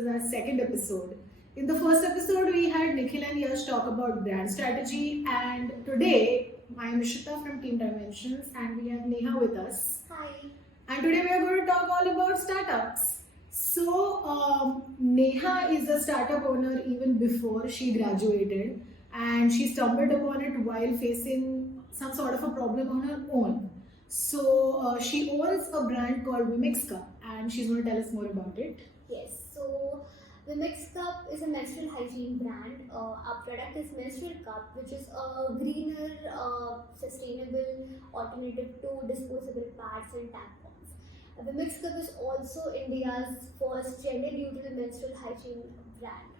is our second episode. In the first episode, we had Nikhil and Yash talk about brand strategy, and today I am Ishita from Team Dimensions, and we have Neha with us. Hi. And today we are going to talk all about startups. So, Neha is a startup owner even before she graduated, and she stumbled upon it while facing some sort of a problem on her own. So, she owns a brand called Wimix Cup, and she's going to tell us more about it. Yes. So the Mixed Cup is a menstrual hygiene brand. Our product is Menstrual Cup, which is a greener, sustainable alternative to disposable pads and tampons. The Mixed Cup is also India's first gender-neutral menstrual hygiene brand.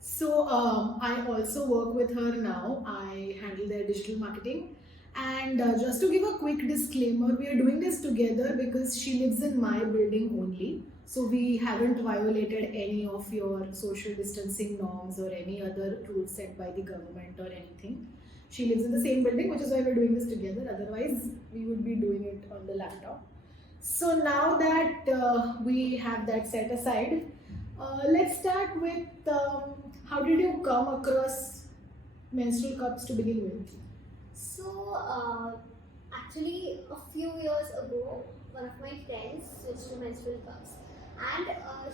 So I also work with her now. I handle their digital marketing. And just to give a quick disclaimer, we are doing this together because she lives in my building only. So we haven't violated any of your social distancing norms or any other rules set by the government or anything. She lives in the same building, which is why we're doing this together. Otherwise, we would be doing it on the laptop. So now that we have that set aside, let's start with how did you come across menstrual cups to begin with? So, actually, a few years ago, one of my friends switched to menstrual cups, and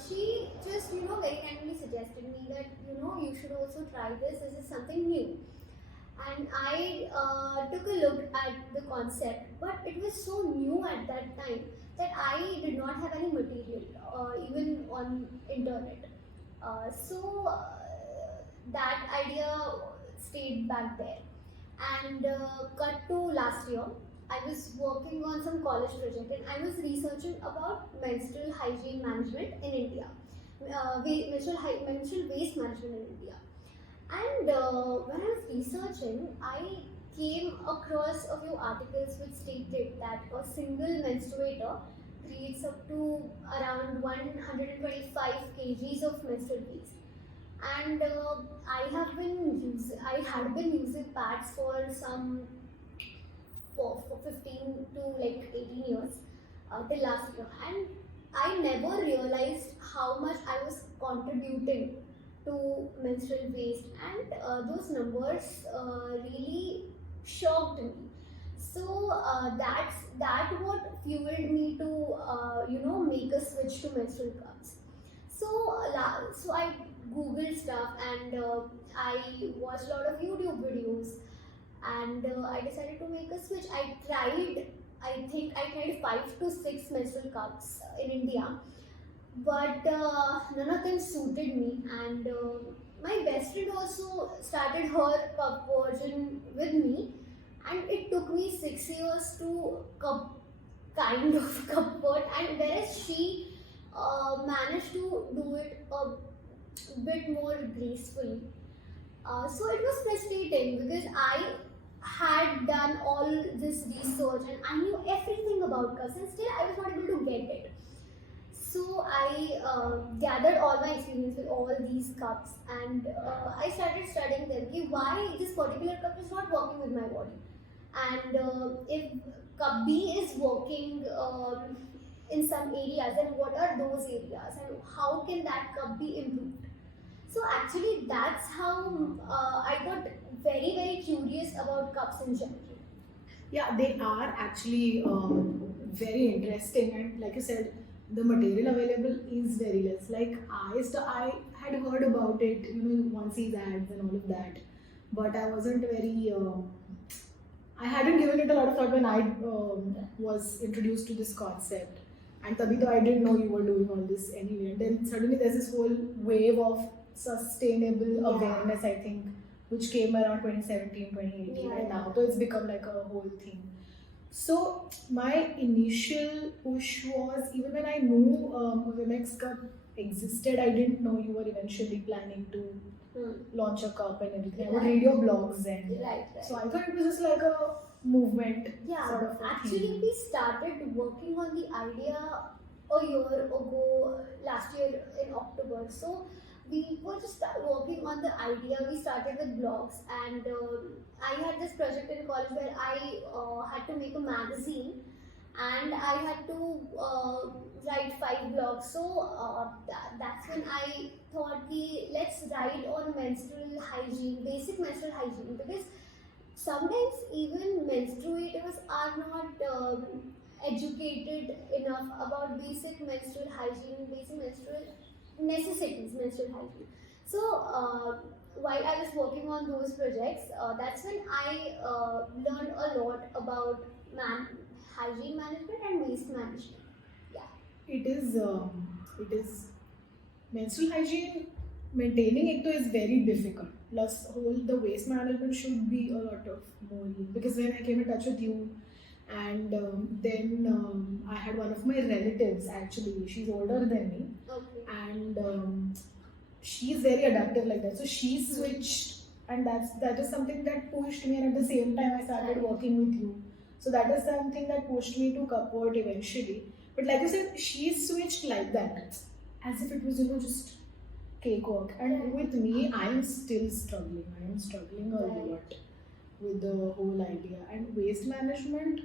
she just, very kindly suggested me that, you should also try this. This is something new. And I took a look at the concept, but it was so new at that time that I did not have any material, even on internet. So that idea stayed back there. And cut to last year, I was working on some college project and I was researching about menstrual hygiene management in India, menstrual waste management in India. And when I was researching, I came across a few articles which stated that a single menstruator creates up to around 125 kgs of menstrual waste. And I had been using pads for some for 15 to like 18 years till last year, and I never realized how much I was contributing to menstrual waste, and those numbers really shocked me. So that what fueled me to make a switch to menstrual cups. So I googled stuff, and I watched a lot of YouTube videos, and I decided to make a switch. I tried 5 to 6 menstrual cups in India, but none of them suited me. And my best friend also started her cup version with me, and it took me 6 years to kind of convert, and whereas she managed to do it a bit more gracefully. So it was frustrating because I had done all this research and I knew everything about cups, and still I was not able to get it. So I gathered all my experience with all these cups, and I started studying them. Why this particular cup is not working with my body, and if cup B is working in some areas, then what are those areas, and how can that cup be improved? So actually, that's how I got very curious about cups in general. Yeah, they are actually very interesting, and like you said, the material available is very less. Like I had heard about it, one sees ads and all of that, but I wasn't very. I hadn't given it a lot of thought when I was introduced to this concept, and tabhi to I didn't know you were doing all this anyway. And then suddenly there's this whole wave of sustainable Yeah. awareness, I think, which came around 2017, 2018, and now so it's become like a whole thing. So my initial push was, even when I knew Vimex Cup existed, I didn't know you were eventually planning to launch a cup and everything. I would read your blogs and Right. so I thought it was just like a movement Yeah, sort of a actually, thing. we started working on the idea a year ago, last year in October. So we were just working on the idea. We started with blogs, and I had this project in college where I had to make a magazine, and I had to write 5 blogs. So that's when I thought, let's write on menstrual hygiene, basic menstrual hygiene, because sometimes even menstruators are not educated enough about basic menstrual hygiene, basic menstrual necessities, menstrual hygiene. So while I was working on those projects, that's when I learned a lot about hygiene management and waste management. Yeah. It is menstrual hygiene, maintaining it though is very difficult. Plus, whole the waste management should be a lot of more, because when I came in touch with you, and then I had one of my relatives, actually, she's older than me, Okay. and she's very adaptive like that. So she switched, and that is something that pushed me. And at the same time, I started Right. working with you, so that is something that pushed me to Cupboard eventually. But like you said, she switched like that, as if it was just cakewalk. And Right. with me, I am still struggling. I am struggling a Right. lot with the whole idea. And waste management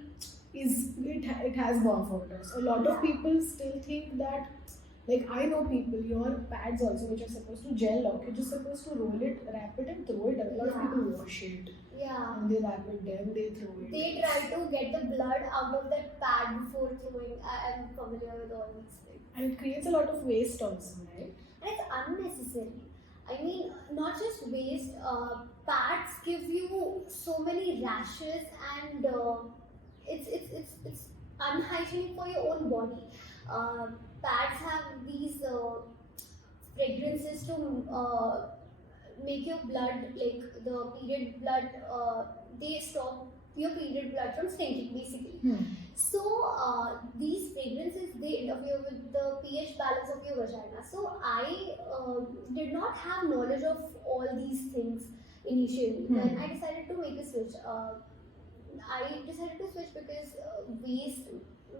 it has gone for us. A lot of Yeah. people still think that, like, I know people, your pads also, which are supposed to gel lock, you're just supposed to roll it, wrap it, and throw it away. A lot of Yeah. people wash it, Yeah. and they wrap it, then they throw it. They try to get the blood out of that pad before throwing. I'm familiar with all these things. And it creates a lot of waste also, right? And it's unnecessary. I mean, not just waste. Pads give you so many rashes, and it's unhygienic for your own body. Uh, Pads have these fragrances to make your blood, like the period blood, they stop your period blood from stinking, basically. So these fragrances, they interfere with the pH balance of your vagina. So I did not have knowledge of all these things initially. Then I decided to make a switch. I decided to switch because waste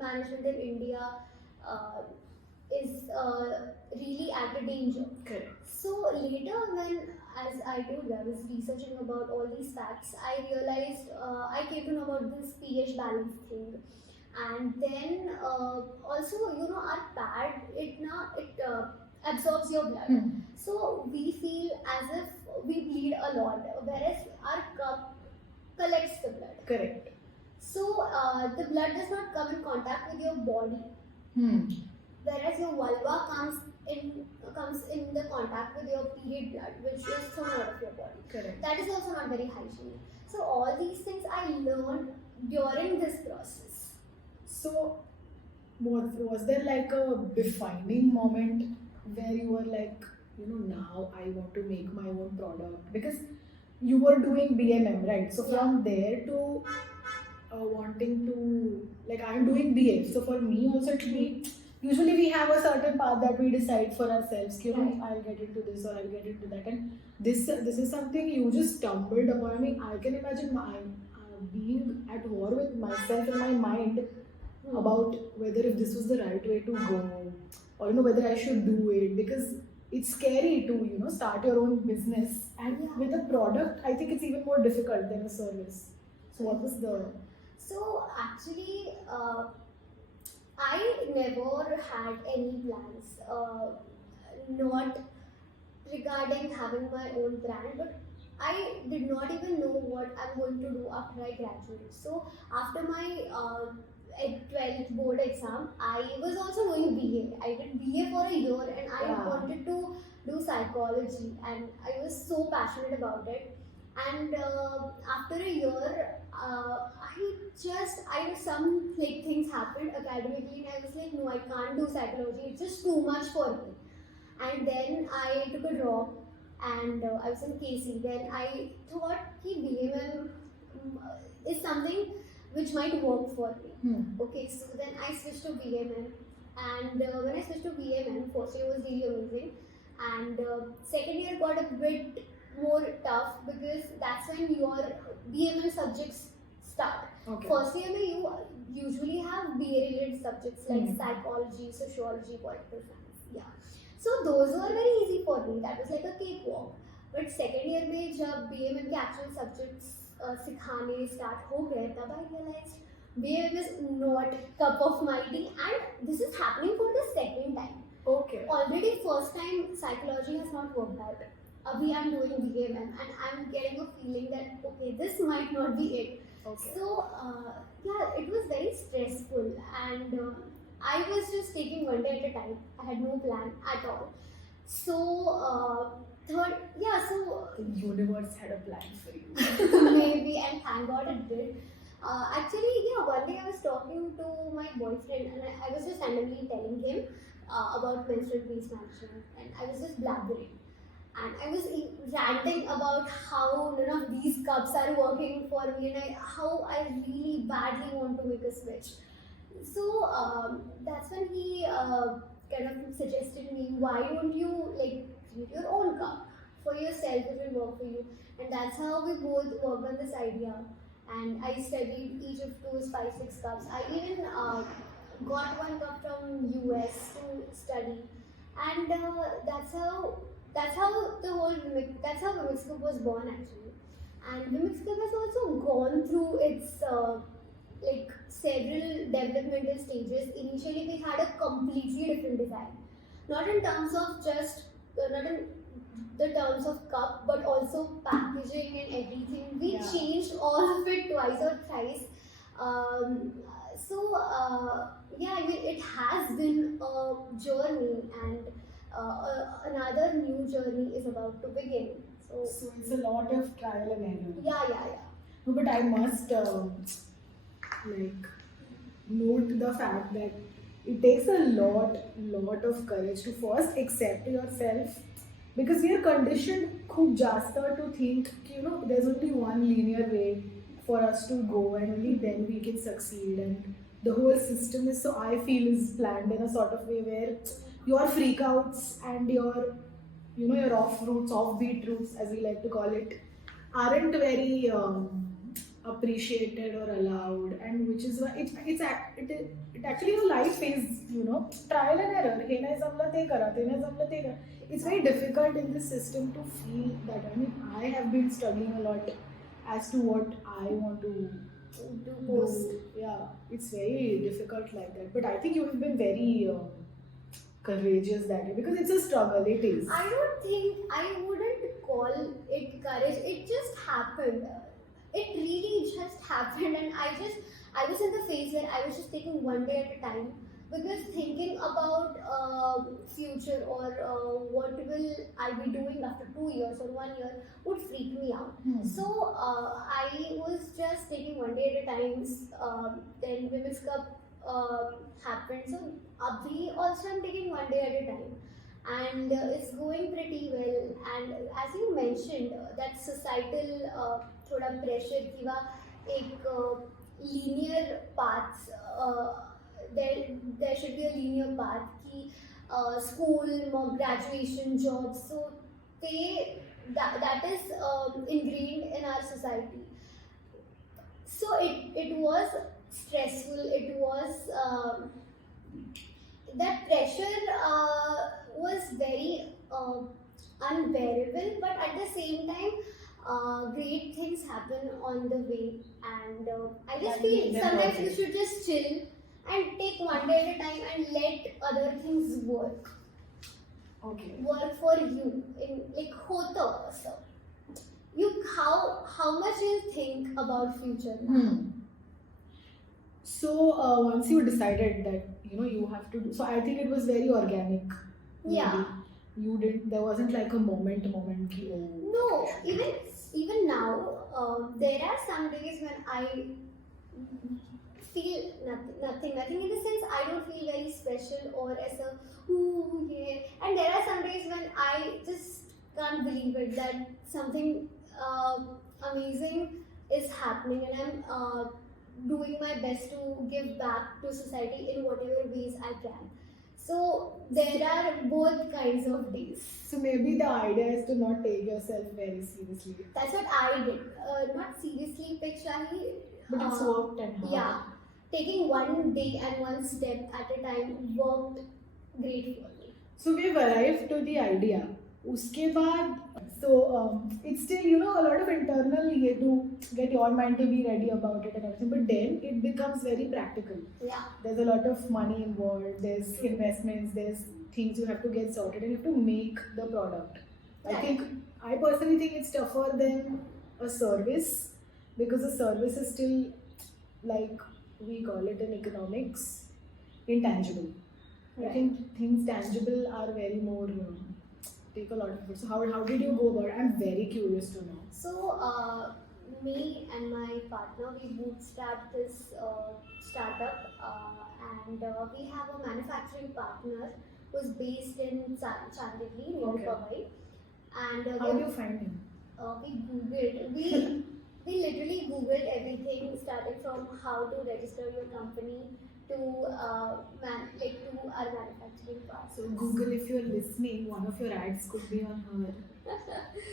management in India is really at a danger. Correct. So later, when, as I told you, I was researching about all these facts, I realized I came to know about this pH balance thing, and then also, our pad, it absorbs your blood, so we feel as if we bleed a lot, whereas our cup collects the blood. Correct. So the blood does not come in contact with your body, whereas your vulva comes in the contact with your period blood, which is thrown out of your body. Correct. That is also not very hygienic. So all these things I learned during this process. So, was there like a defining moment where you were like, now I want to make my own product? Because you were doing BMM, right? So from there to wanting to, like, I'm doing BA. So for me also it will be, usually we have a certain path that we decide for ourselves. Right. I'll get into this or I'll get into that. And this is something you just stumbled upon me. I can imagine my being at war with myself in my mind about whether if this was the right way to go, or whether I should do it, because it's scary to start your own business, and Yeah. with a product I think it's even more difficult than a service. So what was the So actually, I never had any plans, not regarding having my own brand, but I did not even know what I'm going to do after I graduate. So after my 12th board exam, I was also doing BA. I did BA for a year, and I Wow. wanted to do psychology, and I was so passionate about it. And after a year, some like things happened academically, and I was like, no, I can't do psychology. It's just too much for me. And then I took a drop, and I was in KC. Then I thought कि BMM is something which might work for me. Okay, so then I switched to BMM, and when I switched to BMM, first year was really amazing, and second year got a bit more tough because that's when your BMM subjects start. okay? First year mein you usually have BA related subjects like psychology, sociology, political science. Yeah. So those were very easy for me. That was like a cakewalk. But second year में जब BMM के actual subjects सिखाने start हो गए, तब I realized BAM is not cup of my tea, and this is happening for the second time. Okay. Already first time psychology has not worked out. Abhi I'm doing BAMM and I'm getting a feeling that okay, this might not be it. Okay. So yeah, it was very stressful, and I was just taking one day at a time. I had no plan at all. So third, yeah, so The universe had a plan for you. maybe, and thank God it did. Actually, yeah, one day I was talking to my boyfriend, and I was just randomly telling him about menstrual peace management, and I was just blabbering. And I was ranting about how none of these cups are working for me, and how I really badly want to make a switch. So that's when he kind of suggested me, why don't you like create your own cup for yourself? It will work for you. And that's how we both worked on this idea. And I studied each of those 5-6 cups. I even got one cup from US to study, and that's how the whole that's how Mimix Cup was born actually. And Mimix Cup has also gone through its like several developmental stages. Initially, we had a completely different design, not in terms of just not in the terms of cup, but also packaging and everything. We Yeah. changed all of it twice or thrice. So yeah, I mean, it has been a journey, and another new journey is about to begin. So So it's a lot of trial and error. yeah. No, but I must like note the fact that it takes a lot of courage to first accept yourself, because we are conditioned खूप जास्त to think कि, there's only one linear way for us to go, and only then we can succeed, and the whole system is, so I feel, is planned in a sort of way where your freakouts and your your off routes, offbeat routes as we like to call it, aren't very appreciated or allowed, and which is why it actually, life is trial and error. हे नाही जमलं ते करा, ते नाही जमलं ते करा. It's very difficult in this system to feel that. I mean, I have been struggling a lot as to what I want to Do most. Yeah, it's very difficult like that. But I think you have been very courageous that way, because it's a struggle. It is. I don't think I wouldn't call it courage. It just happened. It really just happened, and I was in the phase where I was just taking one day at a time, because thinking about future or what will I be doing after 2 years or 1 year would freak me out. So I was just taking one day at a time. Then Women's Cup happened. So Abhi also I'm taking one day at a time, and it's going pretty well. And as you mentioned, that societal थोड़ा pressure किंवा एक linear paths. There should be a linear path कि school, graduation, jobs. So that is ingrained in our society. So it was stressful. It was that pressure was very unbearable, but at the same time, great things happen on the way. And I just feel sometimes you should just chill and take one day at a time and let other things work Okay. for you. In like hota so you how much you think about future now? So once you decided that you have to do, so I think it was very organic. maybe. Yeah. You didn't. There wasn't like a moment. Ki, oh. No, even now, there are some days when I feel nothing. In the sense, I don't feel very special or as a ooh yeah. And there are some days when I just can't believe it that something amazing is happening, and I'm doing my best to give back to society in whatever ways I can. So there are both kinds of days. So maybe the idea is to not take yourself very seriously. That's what I did. Not seriously pick Shahi. But it's worked and hard. Yeah. Taking one day and one step at a time worked great for me. So we've arrived to the idea. Uske baad, so it's still a lot of internal ये to get your mind to be ready about it and everything. But then it becomes very practical. Yeah. There's a lot of money involved. There's investments. There's things you have to get sorted, and you have to make the product. I Right. think I personally think it's tougher than a service because a service is still, like we call it in economics, intangible. I Right. think things tangible are very more take a lot of effort. So how did you go about it? I'm very curious to know. So, me and my partner, we bootstrapped this startup, and we have a manufacturing partner who's based in Chandivali, near Okay. Powai. And How do you find him? we googled, we literally googled everything, starting from how to register your company to to our manufacturing part. So Google, if you're listening, one of your ads could be on her.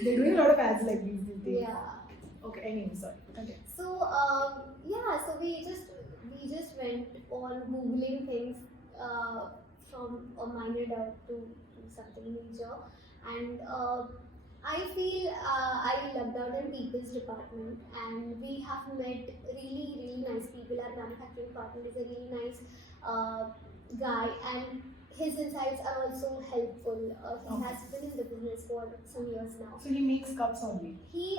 They're doing a lot of ads like these days. Yeah. Okay. Anyway, sorry. Okay. So so we just went on googling things from a minor doubt to something major, and I feel I lucked out in people's department, and we have met really nice people. Our manufacturing partner is a really nice guy, and his insights are also helpful. He Okay. has been in the business for some years now. So he makes cups only. He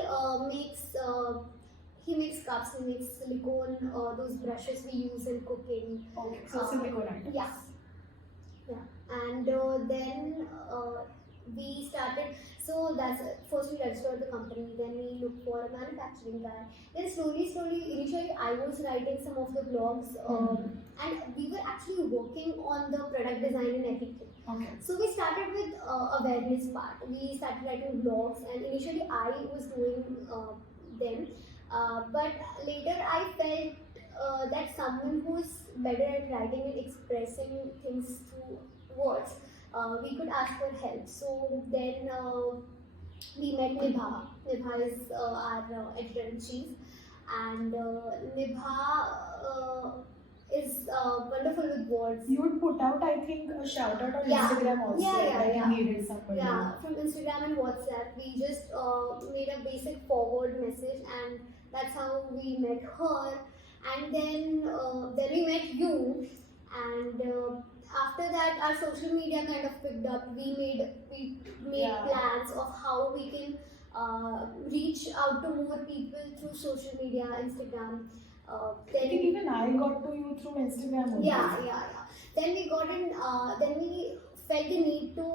makes cups, he makes silicone, those brushes we use in cooking. Okay. So silicone items. Yeah. And then we started. So that's first we registered the company, then we looked for a manufacturing guy. Then slowly, initially I was writing some of the blogs, and we were actually working on the product design and everything. Okay. So we started with awareness part. We started writing blogs, and initially I was doing them, but later I felt that someone who's better at writing and expressing things through words, we could ask for help. So then we met Nibha. Nibha is our editor in chief, and Nibha is wonderful with words. You would put out, I think, a shout out on Yeah. Instagram also. that Yeah. you needed somebody. Yeah, from Instagram and WhatsApp, we just made a basic forward message, and that's how we met her. And then we met you, and after that, our social media kind of picked up. We made Yeah. plans of how we can reach out to more people through social media, Instagram. I Then think even I got to you through Instagram only. yeah. Then we got in. Then we felt the need to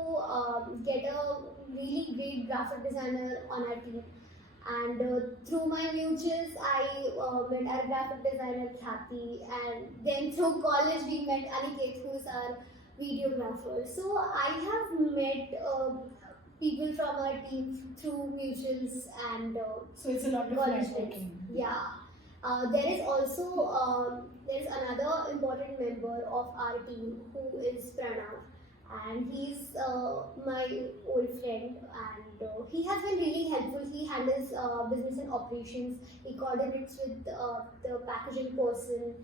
get a really great graphic designer on our team. And through my mutuals, I met our graphic designer Khyati, and then through college we met Aniket, who's our videographer. So I have met people from our team through mutuals and So it's a lot of college networking. friends. Yeah. There is also there's another important member of our team who is Pranav, and he's my old friend, and he has been really helpful. He handles business and operations. He coordinates with the packaging person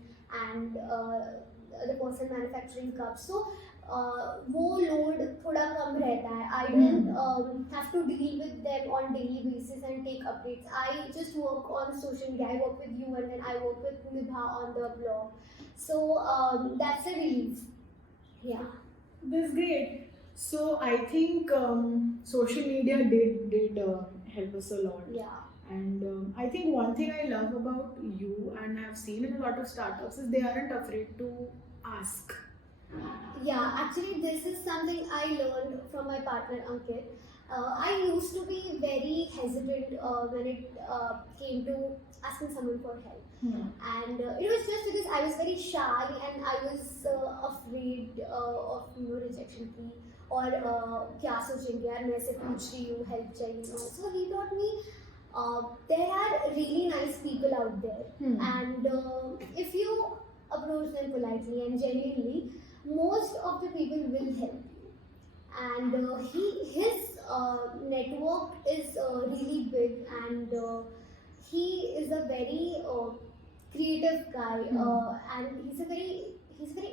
and the person manufacturing cups. So वो load थोड़ा कम रहता है. I don't have to deal with them on daily basis and take updates. I just work on social media. I work with you, and then I work with Nibha on the blog. So that's a relief. Yeah. That's great. So I think social media did help us a lot. Yeah. And I think one thing I love about you and I've seen in a lot of startups is they aren't afraid to ask. Yeah, actually, this is something I learned from my partner Ankit. I used to be very hesitant when it came to asking someone for help, and it was just because I was very shy and I was afraid of rejection की और क्या सोचेंगे यार मैं से पूछ रही हूँ help चाहिए. So he taught me there are really nice people out there, and if you approach them politely and genuinely, most of the people will help you. And his network is really big, and he is a very creative guy, and he's a very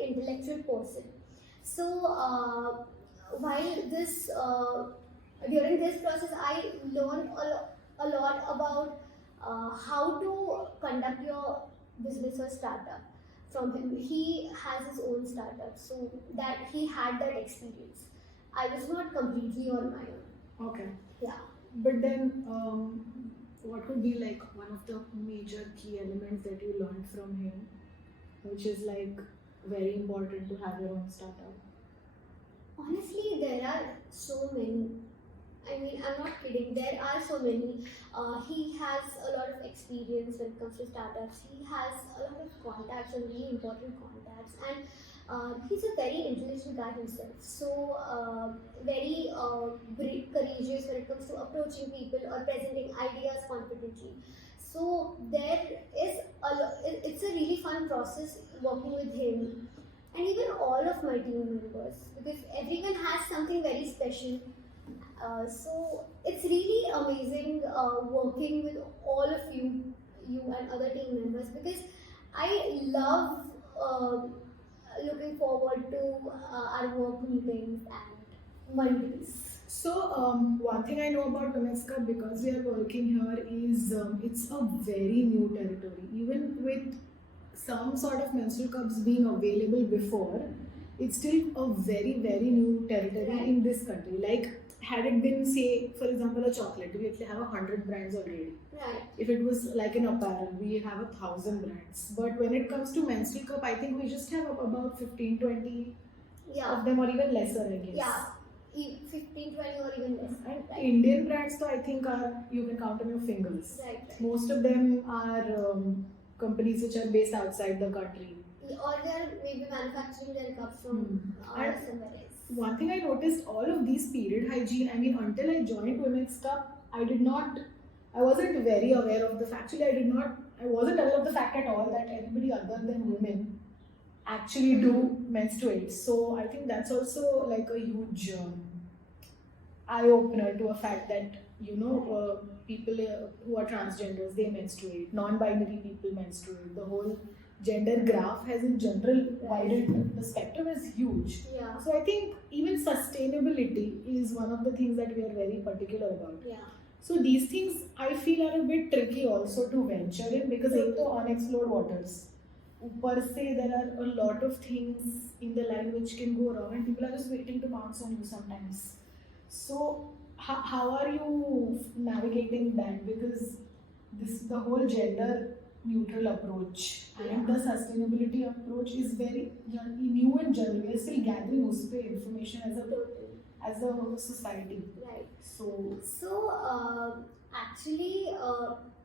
intellectual person. So while this during this process, I learned a lot about how to conduct your business or startup from him. He has his own startup, so that he had that experience. I was not completely on my own. Okay. Yeah. But then, what would be like one of the major key elements that you learned from him, which is like very important to have your own startup? Honestly, there are so many. I mean, I'm not kidding. There are so many. He has a lot of experience when it comes to startups. He has a lot of contacts and really important contacts, and he's a very intelligent guy himself. So very courageous when it comes to approaching people or presenting ideas confidently. So there is it's a really fun process working with him, and even all of my team members, because everyone has something very special. So it's really amazing working with all of you and other team members, because I love looking forward to our work meetings and Mondays. So, one thing I know about Women's Cup, because we are working here, is it's a very new territory. Even with some sort of menstrual cups being available before, it's still a very, very new territory Right. in this country. Like, had it been, say, for example, a chocolate, we actually have 100 brands already. Right. If it was like an apparel, we have 1,000 brands. But when it comes to menstrual cup, I think we just have about 15, 20 Yeah. of them, or even lesser, I guess. Yeah. 15, 20 or even less. And Right. Indian brands, though, I think are, you can count on your fingers. Right. Most of them are companies which are based outside the country. Or they're maybe manufacturing their cups from And somewhere else. one thing I noticed, all of these period hygiene, I mean, until I joined Women's Cup, I wasn't very aware of the fact. Actually, I wasn't aware of the fact at all that anybody other than women actually do menstruate. So I think that's also like a huge eye opener to a fact that, people who are transgenders, they menstruate, non-binary people menstruate. The whole gender graph has in general widened. The spectrum is huge. Yeah. So I think even sustainability is one of the things that we are very particular about. Yeah. So these things I feel are a bit tricky also to venture in, because एक तो unexplored waters. Per se, there are a lot of things in the line which can go wrong, and people are just waiting to bounce on you sometimes. So how are you navigating that? Because the whole gender neutral approach and the sustainability approach is very new in general. We are still gathering information as a society. Right. So Actually,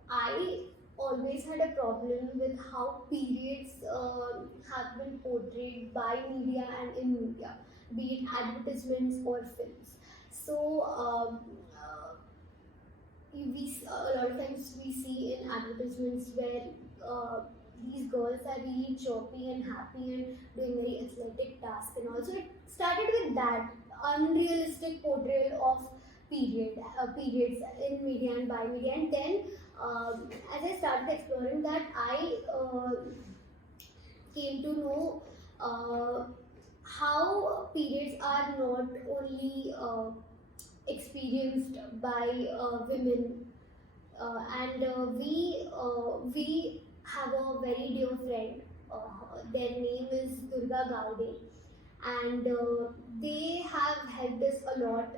I always had a problem with how periods have been portrayed by media and in media, be it advertisements or films. So, a lot of times we see in advertisements where these girls are really chirpy and happy and doing very athletic tasks, and also it started with that unrealistic portrayal of periods in media and by media, and then as I started exploring that, I came to know how periods are not only experienced by women, we have a very dear friend. Their name is Durga Gaude, and they have helped us a lot.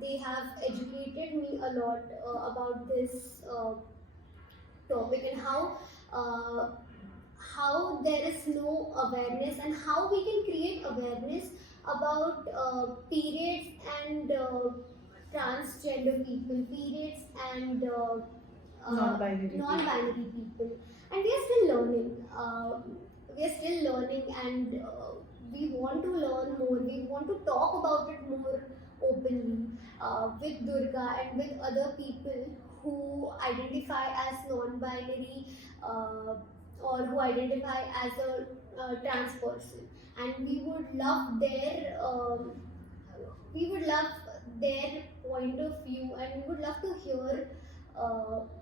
They have educated me a lot about this topic, and how there is no awareness, and how we can create awareness about periods and transgender people, periods and non-binary people, and we are still learning. And we want to learn more. We want to talk about it more openly with Durga and with other people who identify as non-binary, or who identify as a trans person, and we would love their point of view, and we would love to hear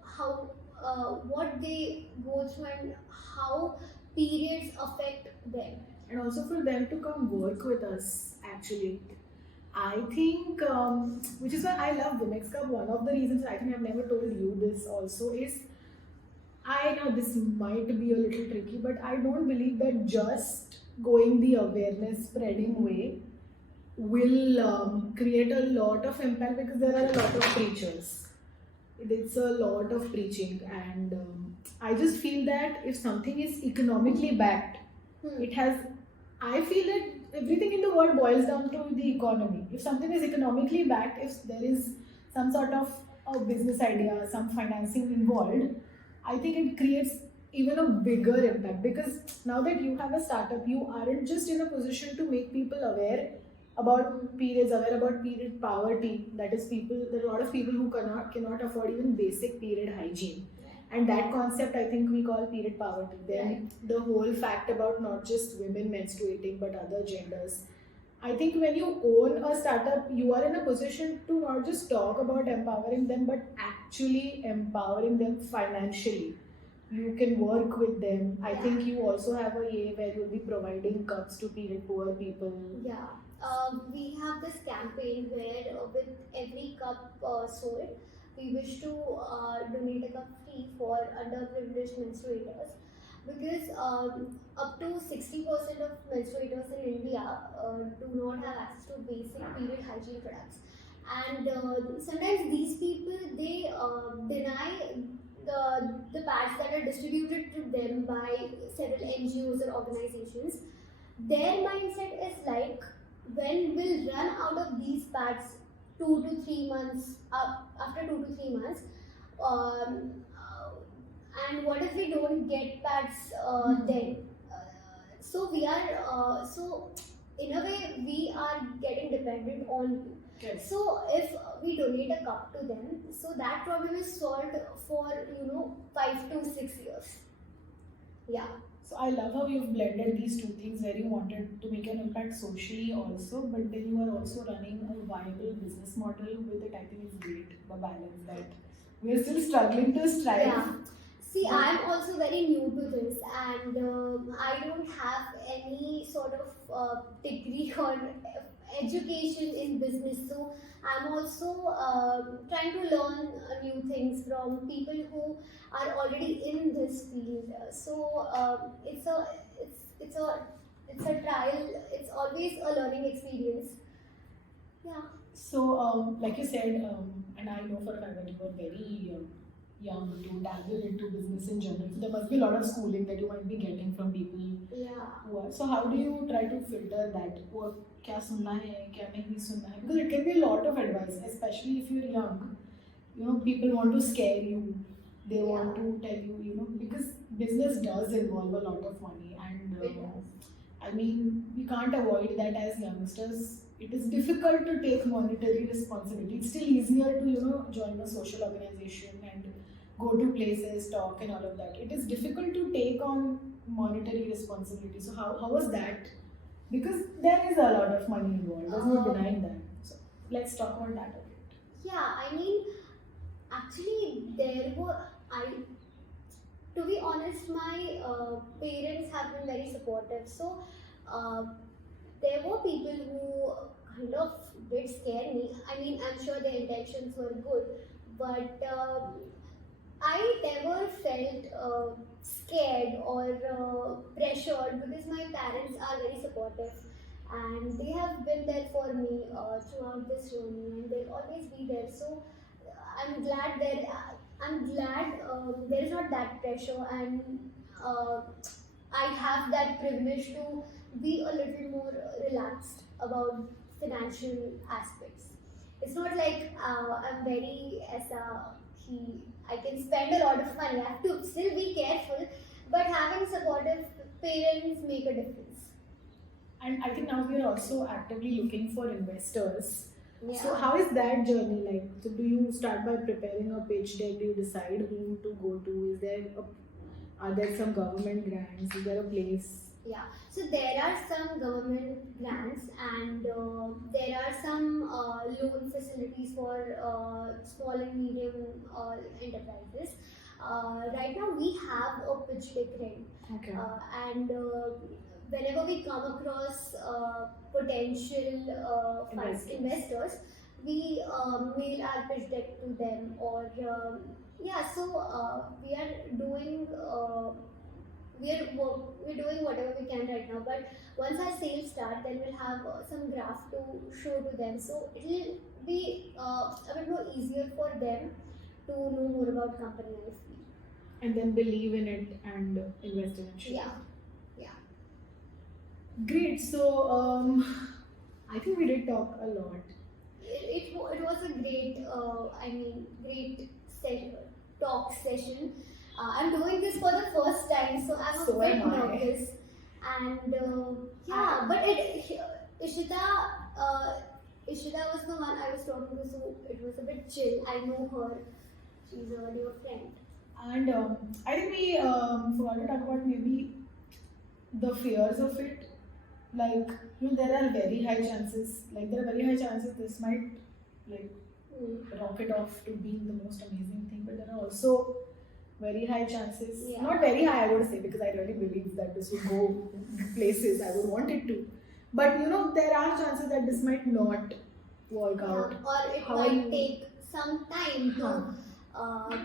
how what they go through and how periods affect them. and also for them to come work with us, actually. I think, which is why I love Women's Cup. One of the reasons I think I've never told you this also is I know this might be a little tricky, but I don't believe that just going the awareness spreading way will create a lot of impact because there are a lot of preachers. It's a lot of preaching, and I just feel that if something is economically backed, Hmm. it has. I feel that everything in the world boils down to the economy. If something is economically backed, if there is some sort of a business idea, some financing involved, I think it creates even a bigger impact because now that you have a startup, you aren't just in a position to make people aware about periods, aware about period poverty. That is, people. There are a lot of people who cannot afford even basic period hygiene, and that concept I think we call period poverty. Then the whole fact about not just women menstruating but other genders. I think when you own a startup, you are in a position to not just talk about empowering them, but actually empowering them financially. You can work with them. I think you also have a way where you'll be providing cups to period poor people. Yeah. We have this campaign where with every cup sold, we wish to donate a cup free for underprivileged menstruators because up to 60% of menstruators in India do not have access to basic period hygiene products. And sometimes these people they deny the pads that are distributed to them by several NGOs or organizations. Their mindset is like, when we'll run out of these pads 2 to 3 months, after 2 to 3 months, um, and what if we don't get pads then? So we are so in a way we are getting dependent on you. Okay. So if we donate a cup to them, so that problem is solved for 5 to 6 years. Yeah. So I love how you've blended these two things where you wanted to make an impact socially also, but then you are also running a viable business model with it. I think it's great, the balance that we're still struggling to strike. Yeah. See, I'm also very new to this, and I don't have any sort of degree or education in business. So I'm also trying to learn new things from people who are already in this field. So it's a trial. It's always a learning experience. Yeah. So, like you said, and I know for a fact that you were very young to dabble into business in general. So there must be a lot of schooling that you might be getting from people Yeah. who are. So how do you try to filter that? Or क्या सुनना है, क्या नहीं सुनना है? Because it can be a lot of advice, especially if you're young. People want to scare you. They want to tell you, because business does involve a lot of money, and It does. I mean, we can't avoid that as youngsters. It is difficult to take monetary responsibility. It's still easier to, join a social organization and go to places, talk, and all of that. It is difficult to take on monetary responsibility. So, how was that? Because there is a lot of money involved. There's no denying that. So, let's talk about that a bit. Yeah, I mean, actually, to be honest, my parents have been very supportive. So, there were people who kind of did scare me. I mean, I'm sure their intentions were good, but I never felt scared or pressured because my parents are very supportive and they have been there for me throughout this journey and they'll always be there. So I'm glad there is not that pressure and uh, I have that privilege to be a little more relaxed about financial aspects. It's not like I'm very I can spend a lot of money. I have to still be careful, but having supportive parents make a difference. And I think now we are also actively looking for investors. Yeah. So how is that journey like? So do you start by preparing a pitch deck? Do you decide whom to go to? Are there some government grants? Is there a place? Yeah, so there are some government grants and there are some loan facilities for small and medium enterprises. Right now, we have a pitch deck ready, Okay. and whenever we come across potential investors, we mail our pitch deck to them, or yeah. So we are doing. We're doing whatever we can right now, but once our sales start, then we'll have some graph to show to them, so it'll be a bit more easier for them to know more about company, I feel. And then believe in it and invest in it. Yeah. Great. So I think we did talk a lot. It was a great, great talk session. I'm doing this for the first time, so I'm a So bit am I. nervous. And Ishita was the one I was talking to, so it was a bit chill. I know her; she's a dear friend. And I think we forgot to talk about maybe the fears of it. Like, there are very high chances. This might like rocket off to being the most amazing thing, but there are also very high chances. Yeah. Not very high, I would say, because I really believe that this will go places I would want it to. But there are chances that this might not work out. Or it How might you- take some time to. Huh.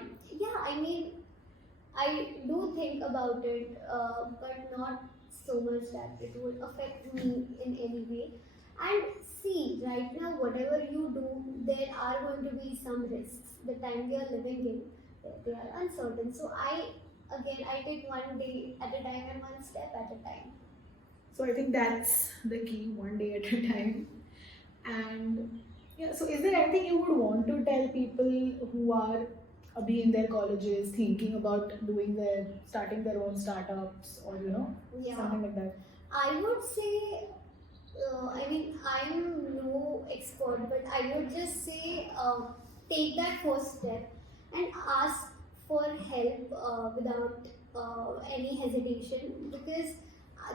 I do think about it, but not so much that it would affect me in any way. And see, right now, whatever you do, there are going to be some risks. The time we are living in, they are uncertain. So I take one day at a time and one step at a time. So I think that's the key, one day at a time. And yeah, so is there anything you would want to tell people who are be in their colleges thinking about starting their own startups, or Yeah. something like that? I would say, I'm no expert, but I would just say take that first step and ask for help without any hesitation, because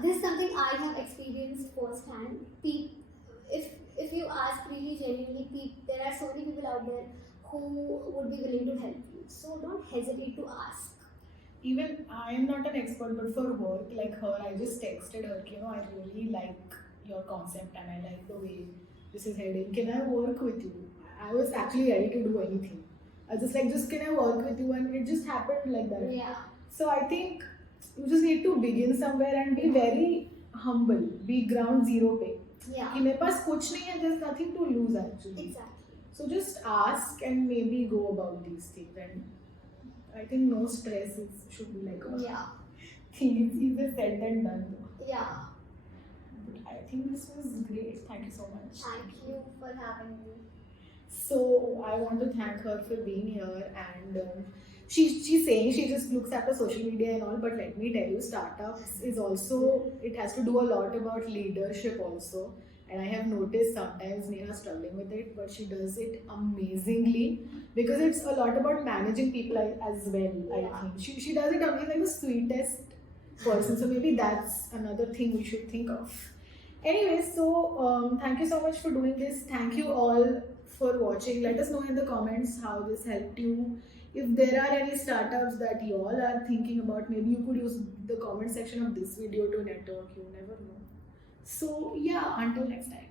this is something I have experienced firsthand. If you ask really genuinely, there are so many people out there who would be willing to help you. So don't hesitate to ask. Even I am not an expert, but for work like her, I just texted her, I really like your concept and I like the way this is heading. Can I work with you? I was actually ready to do anything. I was just like, can I work with you? And it just happened like that. Yeah. So I think you just need to begin somewhere and be very humble, be ground zero पे. Yeah. कि मेरे पास कुछ नहीं है, there's nothing to lose actually. Exactly. So just ask and maybe go about these things, and I think no stress should be like a Yeah. thing. It's easier said than done though. Yeah. But I think this was great. Thank you so much. Thank you for having me. So I want to thank her for being here, and she's saying she just looks after social media and all, but let me tell you, startups is also, it has to do a lot about leadership also. And I have noticed sometimes Neha struggling with it, but she does it amazingly, because it's a lot about managing people as well. Yeah. I think she does it amazing, like the sweetest person. So maybe that's another thing we should think of. Anyway, so thank you so much for doing this. Thank you all for watching. Let us know in the comments how this helped you. If there are any startups that you all are thinking about, maybe you could use the comment section of this video to network. You never know. So yeah, until next time.